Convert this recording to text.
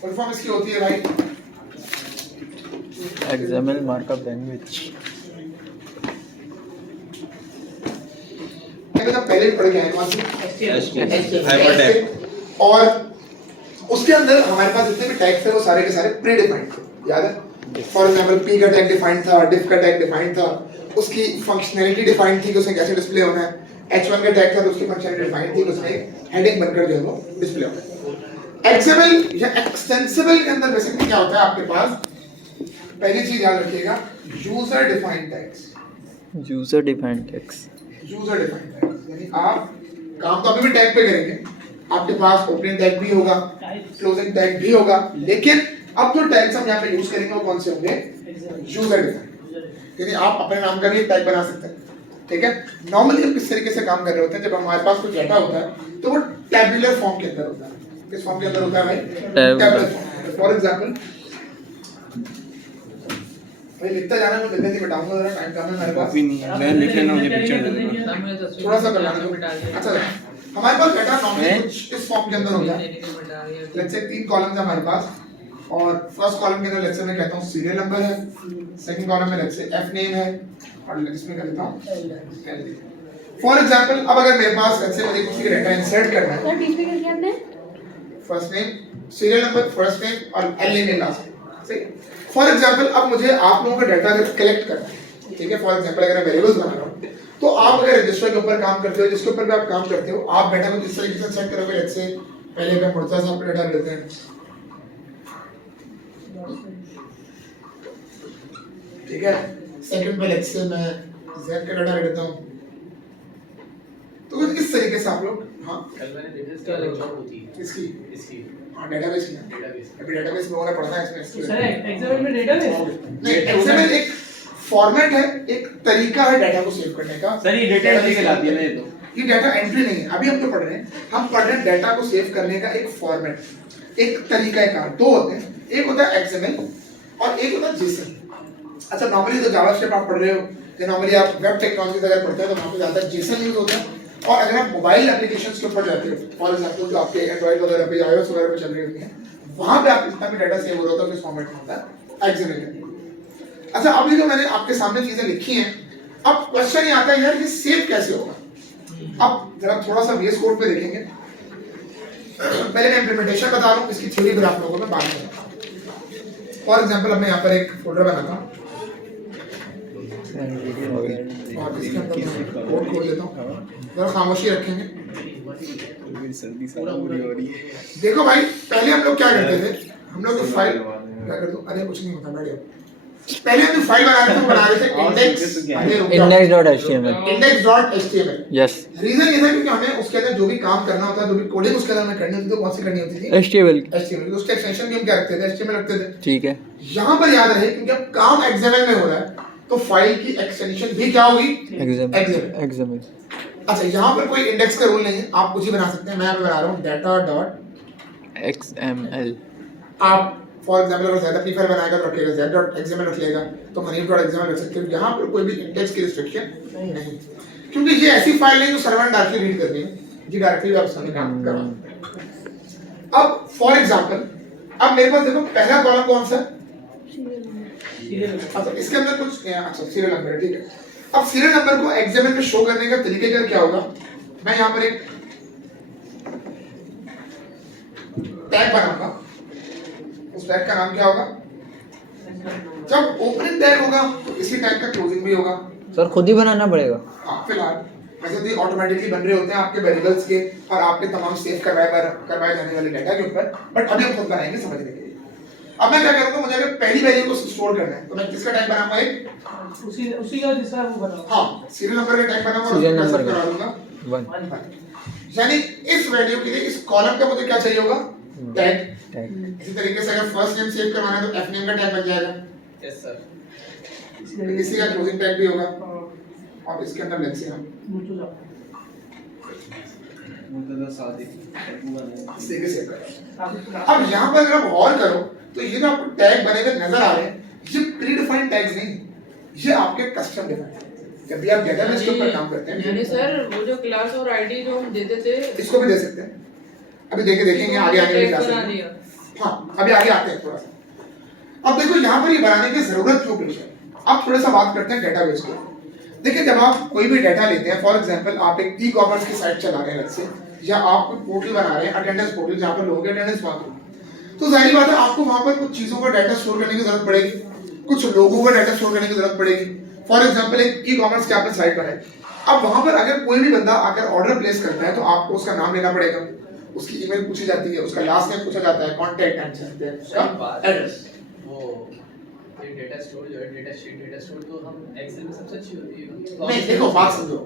Full form इसकी होती है भाई XML मार्कअप लैंग्वेज। पहले पढ़ गए हैं कौन सी HTML। और उसके अंदर हमारे पास जितने भी टैग्स थे वो सारे के सारे प्री डिफाइंड थे, याद है। फॉर एग्जांपल पी का टैग डिफाइंड था, डिफ का टैग डिफाइंड था, उसकी फंक्शनैलिटी डिफाइंड थी कि उसमें कैसे डिस्प्ले होना है। h1 का टैग था तो उसकी फंक्शनैलिटी डिफाइंड थी कि उसमें हेडिंग बनकर जो है वो डिस्प्ले होना है। XML या एक्सटेंसिबल के अंदर बेसिकली क्या होता है आपके पास, पहली चीज याद रखिएगा, user defined tags. User defined tags, user defined tags यानी आप काम तो अभी भी टैग पे करेंगे, आपके पास ओपनिंग टैग भी होगा, क्लोजिंग टैग भी होगा, लेकिन अब जो टैग्स हम यहाँ पे यूज करेंगे वो कौन से होंगे, यूजर डिफाइंड। यानी आप अपने नाम का भी एक टैग बना सकते हैं, ठीक है। नॉर्मली हम किस तरीके से काम कर रहे होते हैं, जब हमारे पास कुछ डाटा होता है तो वो टैबुलर फॉर्म के अंदर होता है। किस फॉर्म के अंदर होता है भाई, टैबुलर फॉर्म। फॉर एग्जांपल भाई लिखता जाना, मैं लिखने से बताऊंगा, जरा टाइम कम है मेरे पास, मैं लिख लेना, मुझे पिक्चर दे देना थोड़ा सा करवाना दो। अच्छा हमारे पास डाटा नॉर्मली कुछ इस फॉर्म के अंदर होता है। लेट्स से 3 कॉलम्स है हमारे पास, और फर्स्ट कॉलम के अंदर लेट्स से मैं कहता हूं सीरियल नंबर है, सेकंड कॉलम में लेट्स से एफ नेम है, और इसमें कर देता हूं एल। फॉर एग्जांपल अब अगर मेरे पास लेट्स से मुझे किसी का डाटा इंसर्ट करना है, सर बीच में क्या किया आपने? First name serial number first name और एल नेम लास्ट, सही। फॉर एग्जांपल अब मुझे आप लोगों का डाटा अगर कलेक्ट करना है, ठीक है। फॉर एग्जांपल अगर मैं वेरिएबल्स बना रहा हूं, तो आप अगर रजिस्टर के ऊपर काम करते हो, जिसके ऊपर भी आप काम करते हो, आप डाटा को किस तरीके से सेट करोगे। लेट्स से पहले मैं मुर्तजा साहब का डाटा लेते हैं, ठीक है। सेकंड पे लेट्स से मैं जेड का डाटा लेता हूं, तो कुछ इस तरीके से आप लोग, हाँ इसकी हाँ डेटाबेस की, अभी डेटाबेस में होना पड़ता है इसमें। सर एक्सएमएल में डेटाबेस नहीं, एक्सएमएल एक फॉर्मेट है, एक तरीका है डाटा को सेव करने का। सर ये डेटा एंट्री कहलाती है ना, ये डाटा एंट्री नहीं है, अभी हम तो पढ़ रहे हैं, हम पढ़ रहे हैं डाटा को सेव करने का एक फॉर्मेट, एक तरीका कार। दो होते हैं, एक होता है एक्सएमएल और एक होता है जेसन। अच्छा नॉर्मली तो जावास्क्रिप्ट आप पढ़ रहे हो, या नॉर्मली आप वेब टेक्नोलॉजी अगर पढ़ते हैं तो वहां पे ज्यादा जेसन यूज होता है। और अगर आप मोबाइल एप्लीकेशंस के ऊपर जाते हो, फॉर एग्जांपल जो आपके एंड्रॉइड वगैरह पे, आईओएस वगैरह पे चल रही होती है, वहां पे आप जितना भी डाटा सेव हो रहा होता है किस फॉर्मेट में होता है, एक्सएमएल। अच्छा अब ये जो मैंने आपके सामने चीजें लिखी हैं, अब क्वेश्चन ये आता है यार ये सेव कैसे होगा। अब जरा थोड़ा सा VS कोड पे देखेंगे, पहले मैं इंप्लीमेंटेशन बता रहा हूँ, इसकी थ्योरी फिर आप लोगों को मैं बात करूंगा। फॉर एग्जांपल अब मैं यहाँ पर एक फोल्डर बनाता हूँ और इसके अंदर मैं कोड खोल लेता हूँ, जरा खामोशी रखेंगे। सर्दी पूरी हो रही है। देखो भाई पहले हम लोग क्या करते थे, हम लोग तो फाइल क्या करते, अरे कुछ नहीं होता, बैठ जाओ। पहले हम जो फाइल बना रहे थे वो बना रहे थे index.html। index.html। यस, रीजन ये था क्योंकि हमें उसके अंदर जो भी काम करना होता है, जो भी कोडिंग उसके अंदर में करनी होती थी, तो कौन सी करनी होती थी, HTML। उसके एक्सटेंशन भी हम क्या रखते थे, HTML रखते थे, ठीक है। यहाँ पर याद रहे क्योंकि अब काम XML में हो रहा है तो फाइल की एक्सटेंशन भी क्या होगी, XML। अच्छा यहाँ पर कोई इंडेक्स का रूल नहीं है, आप कुछ ही बना सकते हैं। मैं यहाँ पे बना रहा हूँ data.xml। आप फॉर एग्जांपल अगर ज्यादा फाइल बनाएगा तो रखेगा z.xml रख लेगा, तो manif.xml रख सकते हो। यहाँ पर कोई भी इंडेक्स की रिस्ट्रिक्शन नहीं, क्योंकि ये ऐसी फाइल नहीं जो सर्वर ने डायरेक्टली रीड करनी है, जी डायरेक्टली आप उसमें काम करवा। अब फॉर एग्जांपल अब मेरे पास देखो पहला कॉलम कौन सा है, अच्छा इसके अंदर कुछ अच्छा सीरियल नंबर है, ठीक है। अब सीरियल नंबर को XML में शो करने का तरीके का क्या होगा, मैं यहाँ पर एक टैग बनाऊंगा, उस टैग का नाम क्या होगा, जब ओपनिंग टैग होगा तो इसी टैग का क्लोजिंग भी होगा। सर खुद ही बनाना पड़ेगा। हाँ फिलहाल वैसे तो ऑटोमेटिकली बन रहे होते हैं आपके वेरिएबल्स के और आपके तमाम सेव करवाए जाने वाले डाटा के ऊपर, बट अभी हम खुद बनाएंगे समझने के लिए। अब मैं क्या करूंगा, मुझे अगर पहली वैल्यू को स्टोर करना है तो मैं किसका टैग बनाऊंगा, एक उसी का जिसका वो बनाओ, हाँ सीरियल नंबर का टैग बनाऊंगा और सीरियल उसको नंबर करा दूंगा 1। यानी इस वैल्यू के लिए इस कॉलम का मुझे क्या चाहिए होगा, टैग। इसी तरीके से अगर फर्स्ट नेम सेव करवाना है तो एफ नेम का टैग बन जाएगा, यस सर। इसी का क्लोजिंग टैग भी होगा, और इसके अंदर लेट्स से हम इस तरीके से करें। अब यहाँ पर अगर आप और करो तो ये जो आपको टैग बने हुए नजर आ रहे हैं, ये प्री डिफाइंड टैग्स नहीं, ये आपके कस्टम डिफाइंड। जब भी आप डेटाबेस के ऊपर काम करते हैं, यानी सर वो जो क्लास और आईडी जो हम देते थे इसको भी दे सकते हैं। अभी देखेंगे आगे आने वाली क्लास में। हाँ अभी आगे आते हैं थोड़ा सा। अब देखो यहाँ पर ये बनाने की जरूरत क्यों पेश है, आप थोड़ा सा बात करते हैं डेटाबेस को। देखिए जब आप कोई भी डेटा लेते हैं, फॉर एग्जांपल आप एक ई कॉमर्स की साइट चला रहे हैं let's say, या आप कोई पोर्टल बना रहे हैं, अटेंडेंस पोर्टल जहाँ पर लोगों की अटेंडेंस मांग रहे, तो जाहिर बात है आपको वहां पर कुछ चीजों का डाटा स्टोर करने की जरूरत पड़ेगी, कुछ लोगों का डाटा स्टोर करने की जरूरत पड़ेगी। फॉर एग्जांपल एक ई कॉमर्स की आपने साइट बनाई, अब वहां पर अगर कोई भी बंदा आकर ऑर्डर प्लेस करता है तो आपको उसका नाम लेना पड़ेगा, उसकी ईमेल पूछी जाती है, उसका लास्ट नेम पूछा जाता है, कांटेक्ट एंड उसका एड्रेस। वो ये डेटा स्टोर जो है डेटा शीट डेटा स्टोर तो हम एक्सेल में सबसे अच्छी होती है नहीं देखो बात समझो,